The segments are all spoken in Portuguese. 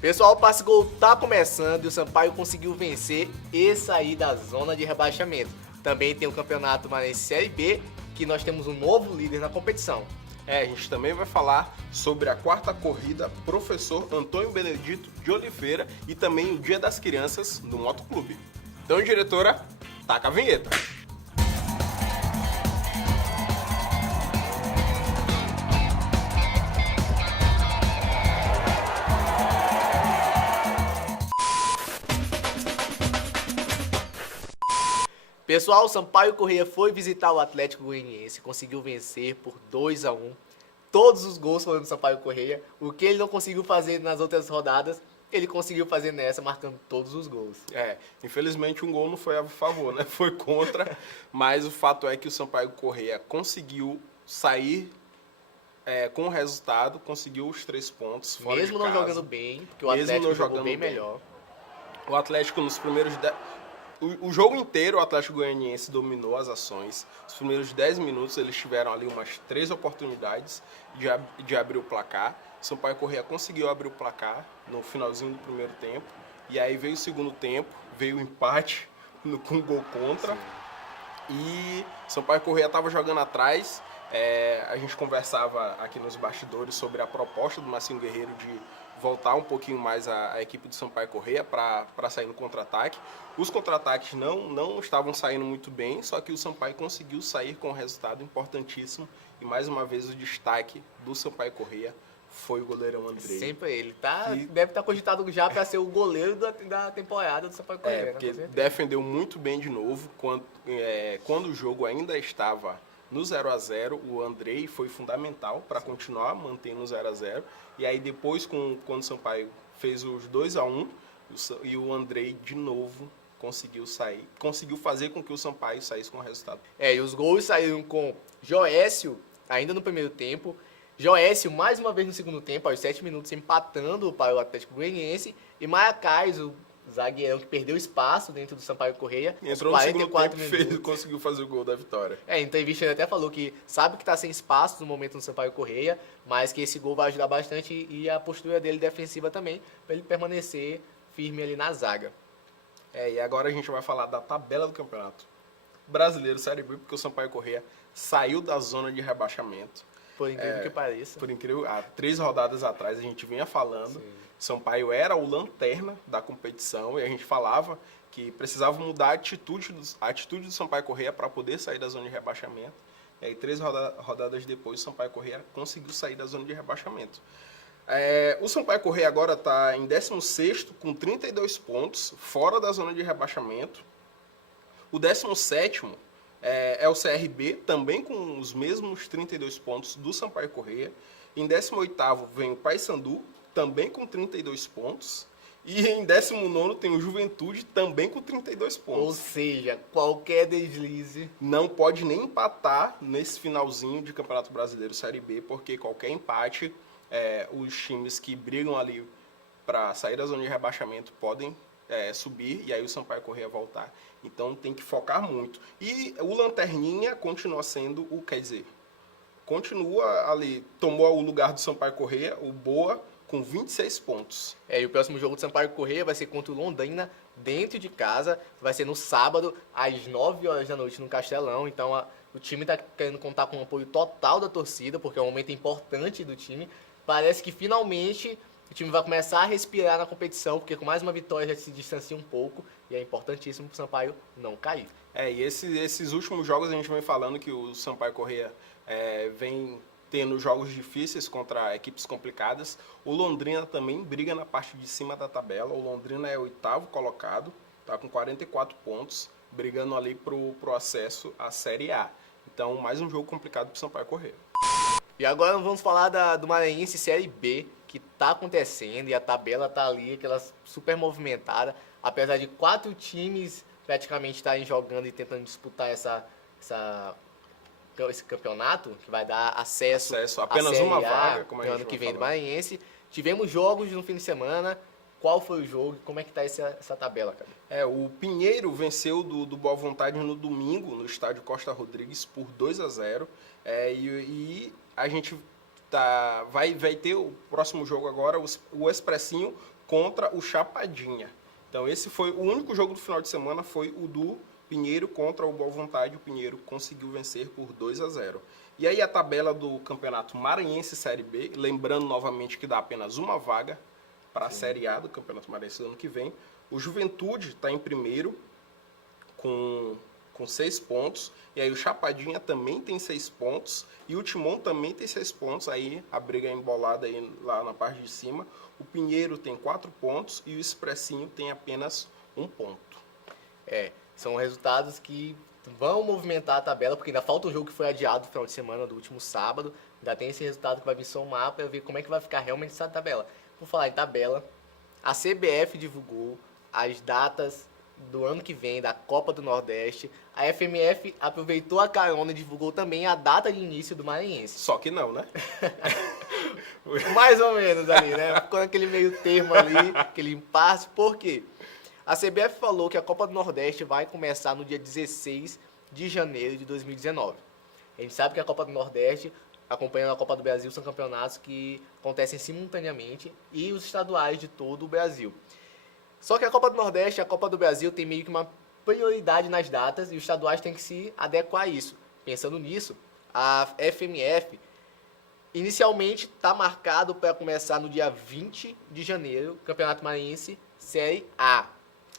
Pessoal, o Passe Gol tá começando e o Sampaio conseguiu vencer e sair da zona de rebaixamento. Também tem o Campeonato Maranhense Série B, que nós temos um novo líder na competição. A gente também vai falar sobre a quarta corrida Professor Antônio Benedito de Oliveira e também o Dia das Crianças no Motoclube. Então, diretora, taca a vinheta. Pessoal, o Sampaio Corrêa foi visitar o Atlético Goianiense, conseguiu vencer por 2-1. Todos os gols foram do Sampaio Corrêa. O que ele não conseguiu fazer nas outras rodadas, ele conseguiu fazer nessa, marcando todos os gols. Infelizmente um gol não foi a favor, né? Foi contra, mas o fato é que o Sampaio Corrêa conseguiu sair com o resultado, conseguiu os 3 pontos fora Mesmo de não casa. jogando bem, porque o Atlético jogou bem melhor. O Atlético nos primeiros... O jogo inteiro o Atlético Goianiense dominou as ações. Os primeiros 10 minutos eles tiveram ali umas 3 oportunidades de abrir o placar. O Sampaio Corrêa conseguiu abrir o placar no finalzinho do primeiro tempo. E aí veio o segundo tempo, veio o empate com gol contra. Sim. E o Sampaio Corrêa estava jogando atrás. A gente conversava aqui nos bastidores sobre a proposta do Marcinho Guerreiro de voltar um pouquinho mais a equipe do Sampaio Corrêa para sair no contra-ataque. Os contra-ataques não estavam saindo muito bem, só que o Sampaio conseguiu sair com um resultado importantíssimo. E mais uma vez o destaque do Sampaio Corrêa foi o goleirão Andrei. Sempre ele. Deve estar cogitado já para ser o goleiro da temporada do Sampaio Corrêa. Porque defendeu muito bem de novo. Quando o jogo ainda estava no 0-0, o Andrei foi fundamental para continuar mantendo o 0-0. E aí depois, quando o Sampaio fez os 2-1, e o Andrei de novo conseguiu fazer com que o Sampaio saísse com o resultado. E os gols saíram com Joécio, ainda no primeiro tempo, Joécio mais uma vez no segundo tempo, aos 7 minutos, empatando para o Atlético Goianiense, e Maia-Cais, o zagueirão que perdeu espaço dentro do Sampaio Corrêa. Entrou no segundo tempo e conseguiu fazer o gol da vitória. Em entrevista ele até falou que sabe que está sem espaço no momento no Sampaio Corrêa, mas que esse gol vai ajudar bastante e a postura dele defensiva também, para ele permanecer firme ali na zaga. E agora a gente vai falar da tabela do Campeonato Brasileiro Série B, porque o Sampaio Corrêa saiu da zona de rebaixamento. Por incrível que pareça. Por incrível, há 3 rodadas atrás a gente vinha falando. Sim. Sampaio era o lanterna da competição e a gente falava que precisava mudar a atitude do Sampaio Corrêa para poder sair da zona de rebaixamento. E aí 3 rodadas depois o Sampaio Corrêa conseguiu sair da zona de rebaixamento. O Sampaio Corrêa agora está em 16º com 32 pontos, fora da zona de rebaixamento. O 17º é o CRB, também com os mesmos 32 pontos do Sampaio Corrêa. Em 18º vem o Paysandu, também com 32 pontos. E em 19º tem o Juventude, também com 32 pontos. Ou seja, qualquer deslize não pode nem empatar nesse finalzinho de Campeonato Brasileiro Série B, porque qualquer empate, os times que brigam ali para sair da zona de rebaixamento podem subir e aí o Sampaio Corrêa voltar. Então tem que focar muito. E o Lanterninha continua sendo continua ali, tomou o lugar do Sampaio Corrêa, o Boa, com 26 pontos. E o próximo jogo do Sampaio Corrêa vai ser contra o Londrina, dentro de casa. Vai ser no sábado, às 9 horas da noite, no Castelão. Então o time está querendo contar com o apoio total da torcida, porque é um momento importante do time. Parece que finalmente o time vai começar a respirar na competição, porque com mais uma vitória já se distancia um pouco. E é importantíssimo para o Sampaio não cair. E esses últimos jogos a gente vem falando que o Sampaio Corrêa vem tendo jogos difíceis contra equipes complicadas. O Londrina também briga na parte de cima da tabela. O Londrina é o 8º colocado, está com 44 pontos, brigando ali pro acesso à Série A. Então, mais um jogo complicado para o Sampaio Corrêa. E agora vamos falar do Maranhense Série B, que está acontecendo e a tabela está ali, aquela super movimentada. Apesar de 4 times praticamente estarem jogando e tentando disputar esse campeonato, que vai dar acesso apenas uma vaga, como a gente ano que vem falando. do Maranhense. Tivemos jogos no fim de semana. Qual foi o jogo? Como é que está essa tabela, cara? O Pinheiro venceu do Boa Vontade no domingo, no estádio Costa Rodrigues, por 2-0. E a gente vai ter o próximo jogo agora, o Expressinho contra o Chapadinha. Então esse foi o único jogo do final de semana, foi o do Pinheiro contra o Boa Vontade. O Pinheiro conseguiu vencer por 2-0. E aí a tabela do Campeonato Maranhense Série B, lembrando novamente que dá apenas uma vaga para a Série A do Campeonato Maranhense do ano que vem. O Juventude está em primeiro com 6 pontos. E aí o Chapadinha também tem 6 pontos. E o Timon também tem 6 pontos. Aí a briga é embolada aí lá na parte de cima. O Pinheiro tem 4 pontos e o Expressinho tem apenas 1 ponto. São resultados que vão movimentar a tabela, porque ainda falta um jogo que foi adiado no final de semana do último sábado. Ainda tem esse resultado que vai vir somar para ver como é que vai ficar realmente essa tabela. Por falar em tabela, a CBF divulgou as datas do ano que vem da Copa do Nordeste. A FMF aproveitou a carona e divulgou também a data de início do Maranhense. Só que não, né? Mais ou menos ali, né? Ficou aquele meio termo ali, aquele impasse. Por quê? A CBF falou que a Copa do Nordeste vai começar no dia 16 de janeiro de 2019. A gente sabe que a Copa do Nordeste, acompanhando a Copa do Brasil, são campeonatos que acontecem simultaneamente e os estaduais de todo o Brasil. Só que a Copa do Nordeste e a Copa do Brasil tem meio que uma prioridade nas datas e os estaduais têm que se adequar a isso. Pensando nisso, a FMF inicialmente está marcado para começar no dia 20 de janeiro, Campeonato Maranhense Série A.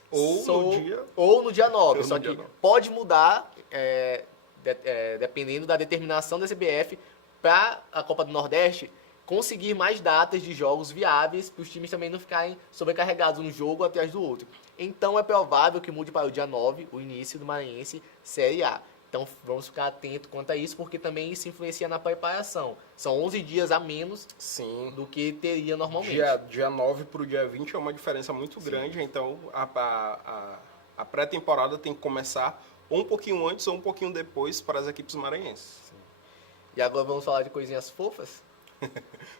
Ou no dia 9, só que pode mudar dependendo da determinação da CBF para a Copa do Nordeste conseguir mais datas de jogos viáveis para os times também não ficarem sobrecarregados um jogo atrás do outro. Então é provável que mude para o dia 9, o início do Maranhense Série A. Então vamos ficar atentos quanto a isso, porque também isso influencia na preparação. São 11 dias a menos do que teria normalmente. Dia 9 para o dia 20 é uma diferença muito grande, então a pré-temporada tem que começar ou um pouquinho antes ou um pouquinho depois para as equipes maranhenses. Sim. E agora vamos falar de coisinhas fofas?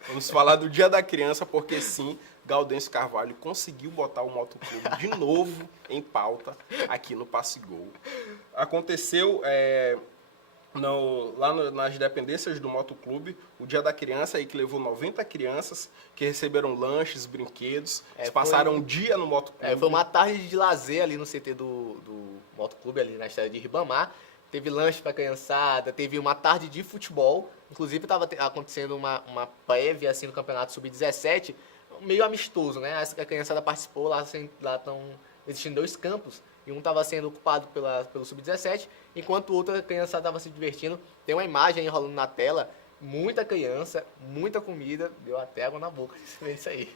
Vamos falar do Dia da Criança, porque sim, Gaudêncio Carvalho conseguiu botar o Motoclube de novo em pauta aqui no Passe Gol. Aconteceu lá nas dependências do Motoclube, o Dia da Criança, aí que levou 90 crianças que receberam lanches, brinquedos, passaram um dia no Motoclube. Foi uma tarde de lazer ali no CT do Motoclube, ali na estrada de Ribamar. Teve lanche para criançada, teve uma tarde de futebol. Inclusive estava acontecendo uma prévia assim, no Campeonato Sub-17, meio amistoso, né? A criançada participou, lá estão existindo 2 campos, e um estava sendo ocupado pelo Sub-17, enquanto o outro a criançada estava se divertindo. Tem uma imagem aí rolando na tela, muita criança, muita comida, deu até água na boca de ver isso aí.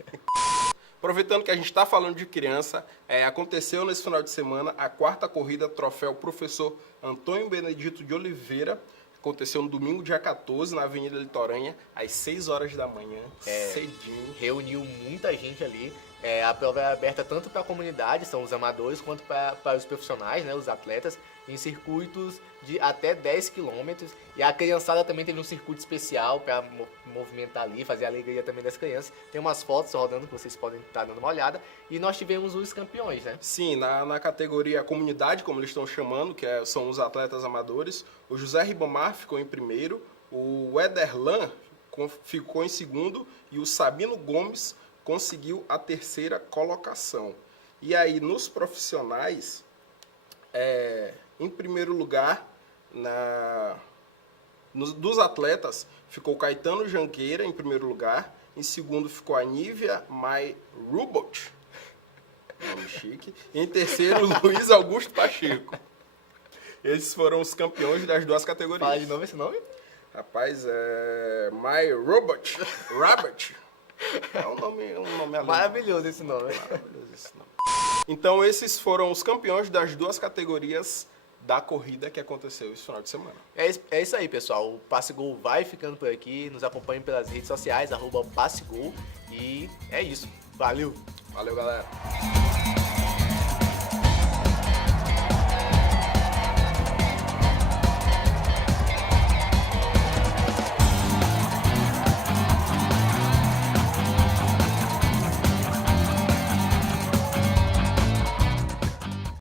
Aproveitando que a gente está falando de criança, aconteceu nesse final de semana a 4ª corrida Troféu Professor Antônio Benedito de Oliveira. Aconteceu no domingo, dia 14, na Avenida Litorânea, às 6 horas da manhã, cedinho. Reuniu muita gente ali. A prova é aberta tanto para a comunidade, são os amadores, quanto para os profissionais, né, os atletas, em circuitos de até 10 quilômetros. E a criançada também teve um circuito especial para movimentar ali, fazer a alegria também das crianças. Tem umas fotos rodando que vocês podem estar dando uma olhada. E nós tivemos os campeões, né? Sim, na categoria comunidade, como eles estão chamando, que são os atletas amadores, o José Ribamar ficou em primeiro, o Ederlan ficou em segundo e o Sabino Gomes conseguiu a 3ª colocação. E aí, nos profissionais, em primeiro lugar, dos atletas, ficou Caetano Janqueira em primeiro lugar, em segundo ficou a Nívia Mai Rubot, nome chique, e em terceiro, Luiz Augusto Pacheco. Esses foram os campeões das 2 categorias. Fala de novo esse nome? Rapaz, Mai Robot. Robert. É um nome alemão. Maravilhoso esse nome. Então, esses foram os campeões das 2 categorias da corrida que aconteceu esse final de semana. É isso aí, pessoal. O Passe Gol vai ficando por aqui. Nos acompanhem pelas redes sociais, @PasseGol. E é isso. Valeu! Valeu, galera!